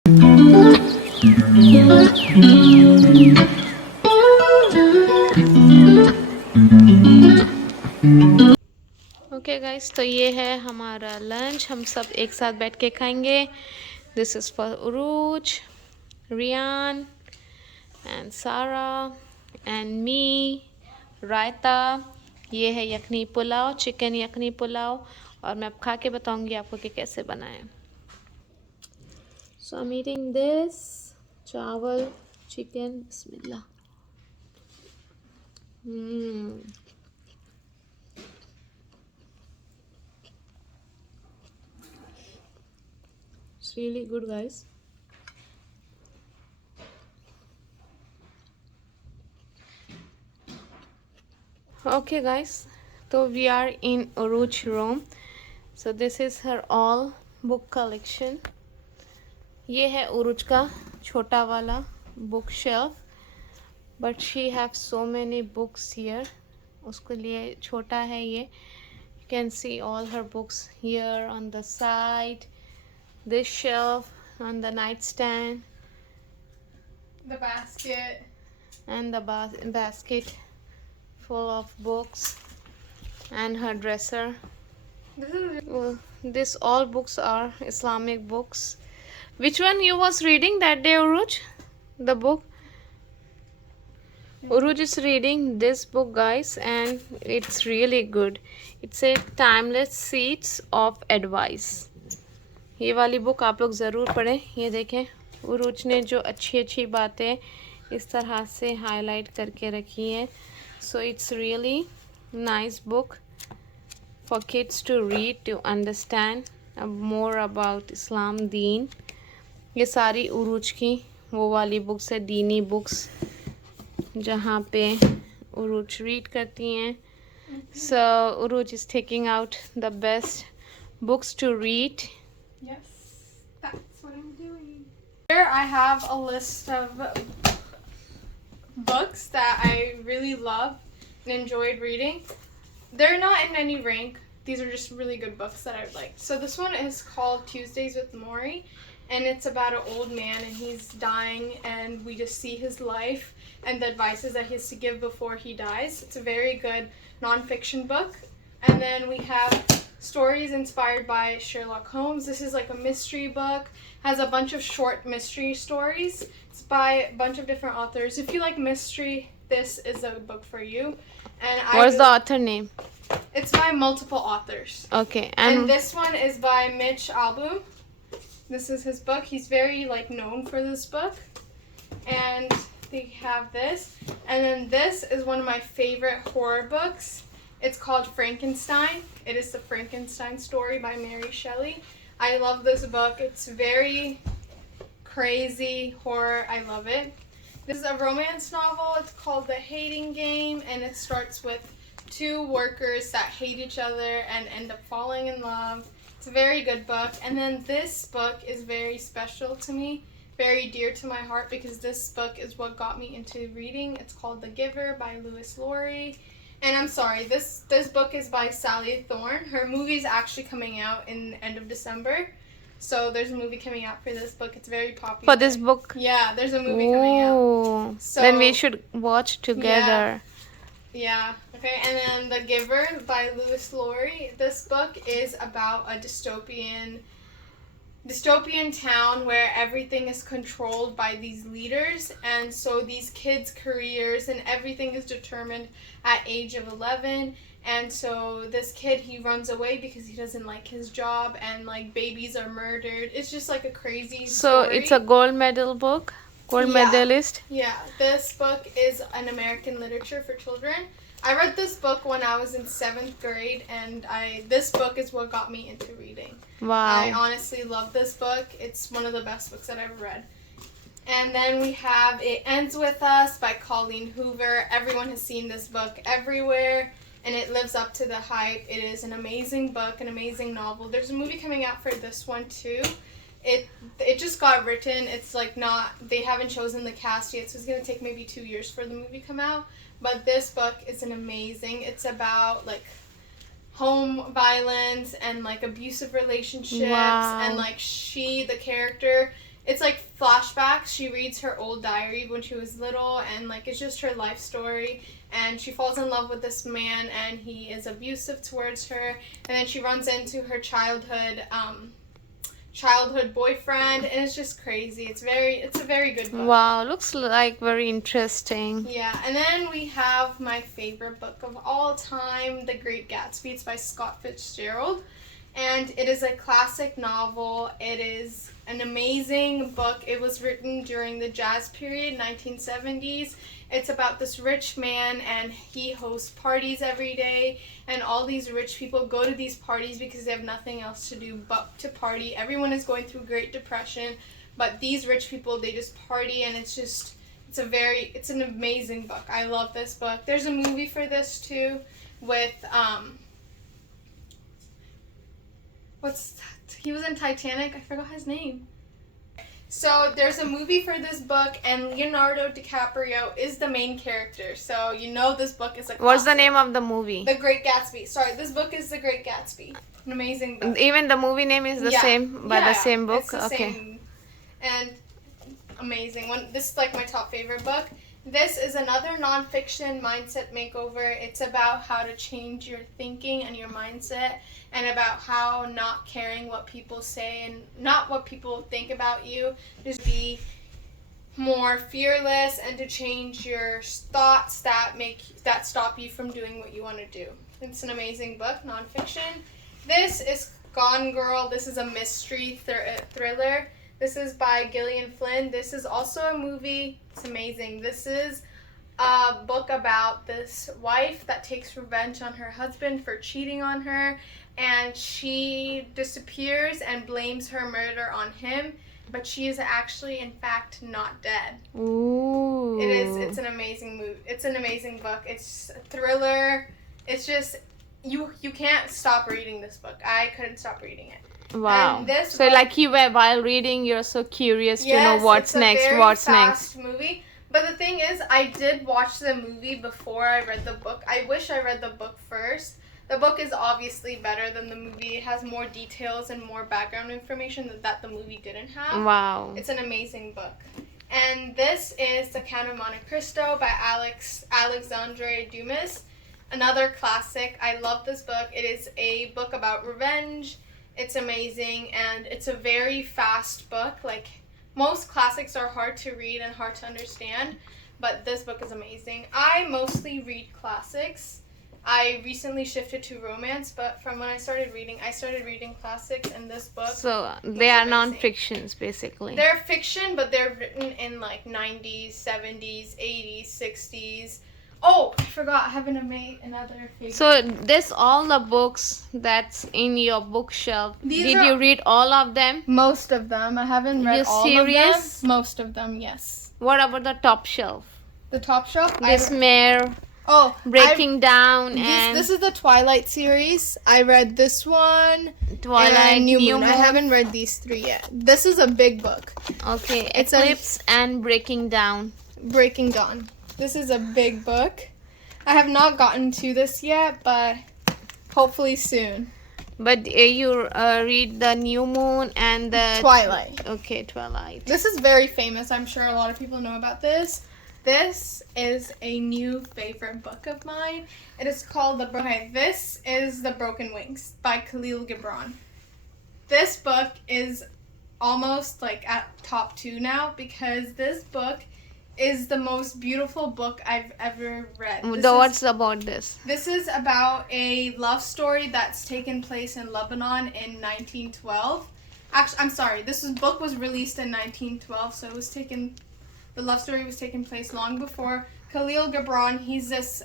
Okay guys, तो ये है हमारा लंच, हम सब एक साथ बैठ के खाएंगे. This is for Urooj, Riyan and Sara and me. Raita, ये है यखनी पुलाव, चिकन यखनी पुलाव, और मैं अब खा के बताऊंगी आपको कि कैसे बनाएं. सो आई एम ईटिंग दिस चावल chicken. Bismillah. It's really good, guys. Okay, guys. So we are in Urooj room. So this is her all book collection. ये है उरुज का छोटा वाला book shelf, but she have so many books here. उसके लिए छोटा है ये. You can see all her books here on the side. This shelf, on the nightstand, the basket, and the basket full of books, and her dresser. This all books are Islamic books. Which one you was reading that day, Uruj? The book? Uruj is reading this book, guys, and it's really good. It's a timeless seeds of advice. ये वाली book आप लोग ज़रूर पढ़ें. ये देखें, उरूज ने जो अच्छी अच्छी बातें इस तरह से हाईलाइट करके रखी हैं. So it's really nice book for kids to read, to understand more about Islam, दीन. ये सारी उरूज की वो वाली बुक्स है, दीनी बुक्स, जहाँ पे उरूज रीड करती हैं. So Urooj is taking out the best books to read. Yes, that's what I'm doing. Here I have a list of books that I really love and enjoyed reading. They're not in any rank. These are just really good books that I liked. So this one is called Tuesdays with Maury, and it's about an old man and he's dying, and we just see his life and the advices that he has to give before he dies. It's a very good non-fiction book. And then we have stories inspired by Sherlock Holmes. This is like a mystery book. Has a bunch of short mystery stories. It's by a bunch of different authors. If you like mystery, this is a book for you. And What's the author name? It's by multiple authors. Okay, And this one is by Mitch Albom. This is his book. He's very known for this book. And they have this. And then this is one of my favorite horror books. It's called Frankenstein. It is the Frankenstein story by Mary Shelley. I love this book. It's very crazy horror. I love it. This is a romance novel. It's called The Hating Game, and it starts with two workers that hate each other and end up falling in love. It's a very good book. And then this book is very special to me, very dear to my heart, because this book is what got me into reading. It's called The Giver by Laurie. And I'm sorry, this book is by Sally Thorne. Her movie is actually coming out in the end of December. So there's a movie coming out for this book. It's very popular. For this book? Yeah, there's a movie coming out. So, then we should watch together. Yeah. Okay, and then The Giver by Laurie. This book is about a dystopian town where everything is controlled by these leaders, and so these kids' careers and everything is determined at age of 11. And so this kid, he runs away because he doesn't like his job, and babies are murdered. It's just a crazy story. So it's a gold medal book? Medalist? Yeah, this book is an American literature for children. I read this book when I was in 7th grade, and this book is what got me into reading. Wow. I honestly love this book. It's one of the best books that I've ever read. And then we have It Ends With Us by Colleen Hoover. Everyone has seen this book everywhere, and it lives up to the hype. It is an amazing book, an amazing novel. There's a movie coming out for this one too. It just got written. It's they haven't chosen the cast yet, so it's going to take maybe 2 years for the movie to come out. But this book is an amazing. It's about home violence and abusive relationships. Wow. And the character it's like flashbacks. She reads her old diary when she was little, and like it's just her life story. And she falls in love with this man, and he is abusive towards her. And then she runs into her childhood boyfriend, and it's just crazy. It's a very good book. Wow, looks like very interesting. Yeah, and then we have my favorite book of all time, The Great Gatsby. It's by Scott Fitzgerald, and it is a classic novel. It is an amazing book. It was written during the jazz period, 1970s. It's about this rich man, and he hosts parties every day, and all these rich people go to these parties because they have nothing else to do but to party. Everyone is going through Great Depression, but these rich people, they just party, and it's an amazing book. I love this book. There's a movie for this too with what's that? He was in Titanic. I forgot his name. So there's a movie for this book, and Leonardo DiCaprio is the main character. So you know this book is a classic. What's the name of the movie? The Great Gatsby. Sorry, this book is The Great Gatsby. An amazing book. Even the movie name is the same by the same book? It's the same. And amazing. This is like my top favorite book. This is another nonfiction mindset makeover. It's about how to change your thinking and your mindset, and about how not caring what people say and not what people think about you, just be more fearless and to change your thoughts that stop you from doing what you want to do. It's an amazing book, nonfiction. This is Gone Girl. This is a mystery thriller. This is by Gillian Flynn. This is also a movie. It's amazing. This is a book about this wife that takes revenge on her husband for cheating on her, and she disappears and blames her murder on him, but she is actually, in fact, not dead. Ooh. It's an amazing movie. It's an amazing book. It's a thriller. It's just, you can't stop reading this book. I couldn't stop reading it. Wow. This So book, like you were while reading, you're so curious to know what's it's a next, very what's fast next. movie. But the thing is, I did watch the movie before I read the book. I wish I read the book first. The book is obviously better than the movie. It has more details and more background information that the movie didn't have. Wow. It's an amazing book. And this is The Count of Monte Cristo by Alexandre Dumas. Another classic. I love this book. It is a book about revenge. It's amazing, and it's a very fast book. Like, most classics are hard to read and hard to understand, but this book is amazing. I mostly read classics. I recently shifted to romance, but from when I started reading classics, and this book. So they are amazing. non-fictions, basically. They're fiction, but they're written in like 90s, 70s, 80s, 60s. Oh, I forgot. I have another favorite. So this all the books that's in your bookshelf. Did you read all of them? Most of them. I haven't read all serious? of them. Most of them, yes. What about the top shelf? The top shelf? This Mare, Oh, Breaking Down, and this is the Twilight series. I read this one. Twilight and New Moon. I haven't read these three yet. This is a big book. Okay, It's Eclipse and Breaking Down. Breaking Dawn. This is a big book. I have not gotten to this yet, but hopefully soon. But you read the New Moon and the Twilight. Okay, Twilight. This is very famous. I'm sure a lot of people know about this. This is a new favorite book of mine. It is called This is The Broken Wings by Khalil Gibran. This book is almost like at top 2 now, because this book is the most beautiful book I've ever read. What's about this? This is about a love story that's taken place in Lebanon in 1912. Actually, I'm sorry. Book was released in 1912, so the love story was taking place long before. Khalil Gibran, he's this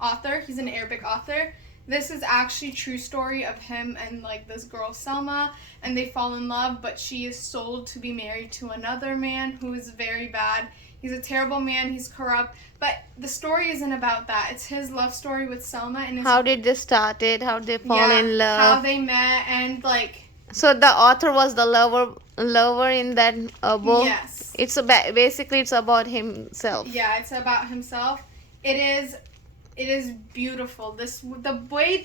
author. He's an Arabic author. This is actually true story of him and like this girl Selma, and they fall in love, but she is sold to be married to another man who is very bad. He's a terrible man. He's corrupt. But the story isn't about that. It's his love story with Selma. And how did they start it? How they fall in love? How they met, and like. So the author was the lover in that book. Yes. It's basically it's about himself. Yeah, it's about himself. It is beautiful. The way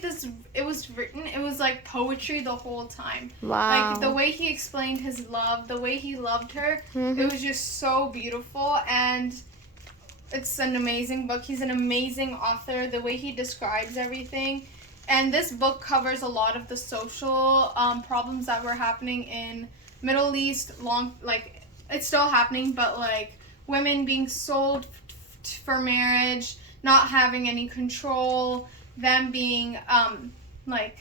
it was written, it was like poetry the whole time. Wow. Like the way he explained his love, the way he loved her, it was just so beautiful, and it's an amazing book. He's an amazing author. The way he describes everything, and this book covers a lot of the social problems that were happening in Middle East. It's still happening, but like women being sold for marriage, not having any control, them being like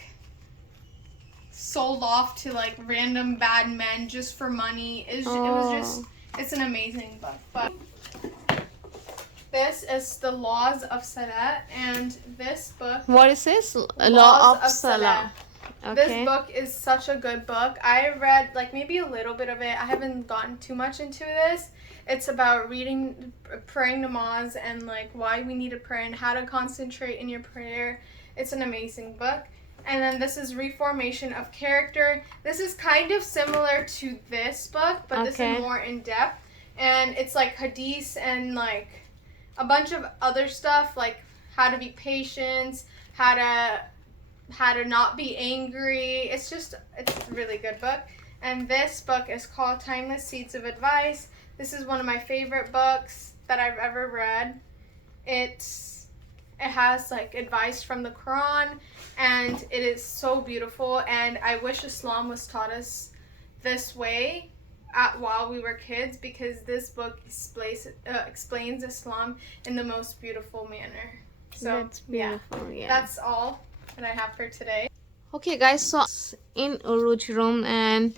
sold off to like random bad men just for money. It's an amazing book. But this is the Laws of Salah, and this book. What is this? Laws of Salah. Okay. This book is such a good book. I read like maybe a little bit of it. I haven't gotten too much into this. It's about praying namaz, and like why we need to pray and how to concentrate in your prayer. It's an amazing book. And then this is Reformation of Character. This is kind of similar to this book, but this is more in depth. And it's like hadiths and like a bunch of other stuff, like how to be patient, how to not be angry. It's a really good book. And this book is called Timeless Seeds of Advice. This is one of my favorite books that I've ever read. It has like advice from the Quran, and it is so beautiful, and I wish Islam was taught us this way while we were kids, because this book explains Islam in the most beautiful manner. So that's beautiful. Yeah. That's all that I have for today. Okay guys, so in urooj room, and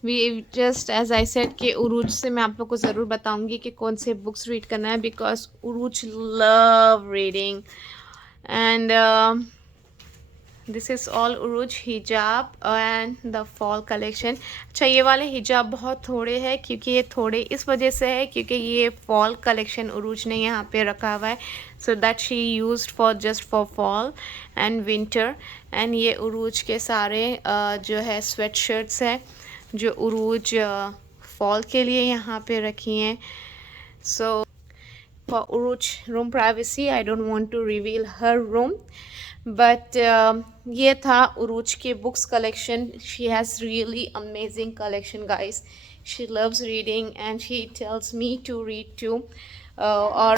we just as I said कि उरूज से मैं आप लोग को ज़रूर बताऊंगी कि कौन से बुक्स रीड करना है, because Urooj love reading, and this is all उरूज हिजाब and the fall collection. अच्छा, ये वाले हिजाब बहुत थोड़े हैं, क्योंकि ये थोड़े इस वजह से है क्योंकि ये fall collection उरूज ने यहाँ पे रखा हुआ है, so that she used for just for fall and winter. and ये उरूज के सारे जो है स्वेट शर्ट्स है जो उरूज फॉल के लिए यहाँ पे रखी हैं. So for Urooj room privacy I don't want to reveal her room, but ये था उरूज के books collection. She has really amazing collection guys. She loves reading and she tells me to read too. और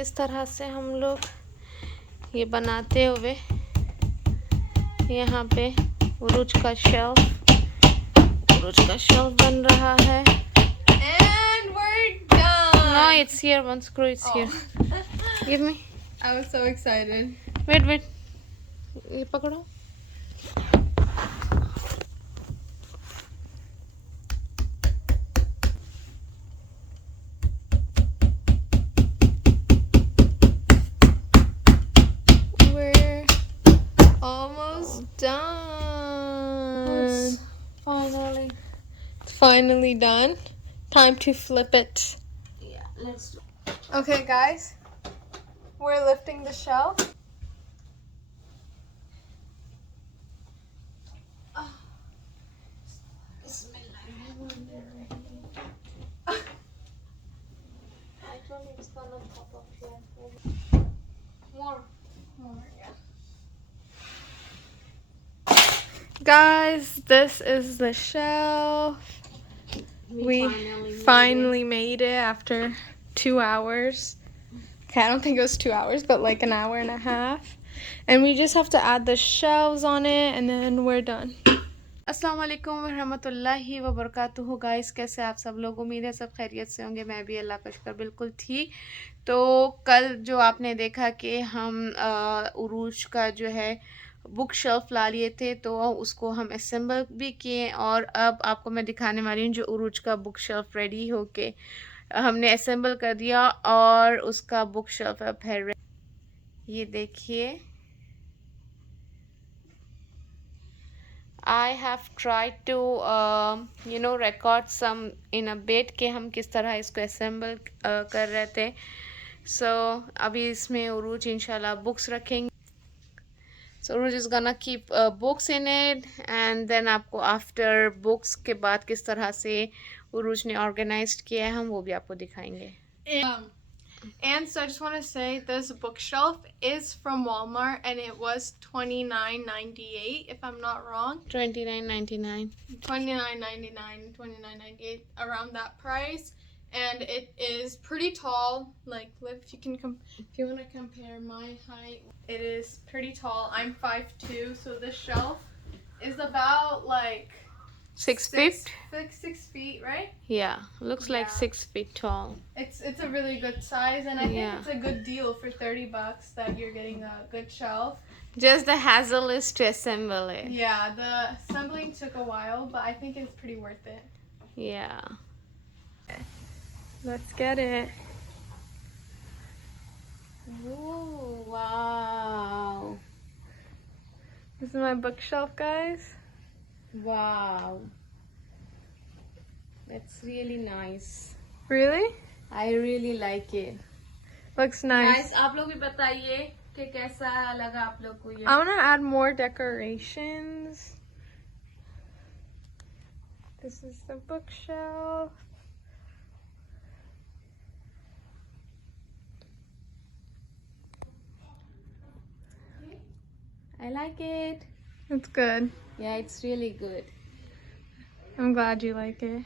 इस तरह से हम लोग ये बनाते हुए यहाँ पे उरूज का शेल्फ बन रहा है. And we're done. No, it's here. One screw, it's here. Give me. I was so excited. Wait. ये पकड़ो. Done. Finally done. Time to flip it. Yeah, let's do. Okay, guys. We're lifting the shelf. More, yeah. Guys, this is the shelf. We finally made it after 2 hours. Okay, I don't think it was 2 hours, but like an hour and a half. And we just have to add the shelves on it, and then we're done. अस्सलाम वालेकुम रहमतुल्लाहि व बरकातुहू. Guys, कैसे आप सब लोग? उम्मीद है सब खैरियत से होंगे. मैं भी अल्लाह का शुक्र बिल्कुल ठीक. तो कल जो आपने देखा कि हम उरूज का जो है बुक शेल्फ ला लिए थे, तो उसको हम असेंबल भी किए, और अब आपको मैं दिखाने वाली हूँ जो उरूज का बुक शेल्फ रेडी होके हमने असेंबल कर दिया, और उसका बुक शेल्फ अब है. ये देखिए, I have tried to record some in a bit कि हम किस तरह इसको assemble कर रहे थे. So अभी इसमें उरूज इंशाल्लाह बुक्स रखेंगे. So we're just gonna keep books in it, and then आपको after books के बाद किस तरह से उरूज ने organized किया है हम वो भी आपको दिखाएंगे. And so I just want to say this bookshelf is from Walmart and it was $29.98 if I'm not wrong. $29.99. $29.99, $29.98, around that price. And it is pretty tall. Like, if you want to compare my height, it is pretty tall. I'm 5'2", so this shelf is about like 6 feet. like 6 feet, right? Yeah, looks like Yeah. 6 feet tall. It's a really good size, and I think Yeah. it's a good deal for $30 that you're getting a good shelf. Just the hassle is to assemble it. Yeah, the assembling took a while, but I think it's pretty worth it. Yeah. Let's get it. Ooh, wow. This is my bookshelf, guys. Wow. That's really nice. Really? I really like it. Looks nice. Guys, आप लोग भी बताइए कि कैसा लगा आप लोग को ये. I want to add more decorations. This is the bookshelf. I like it. It's good. Yeah, it's really good. I'm glad you like it.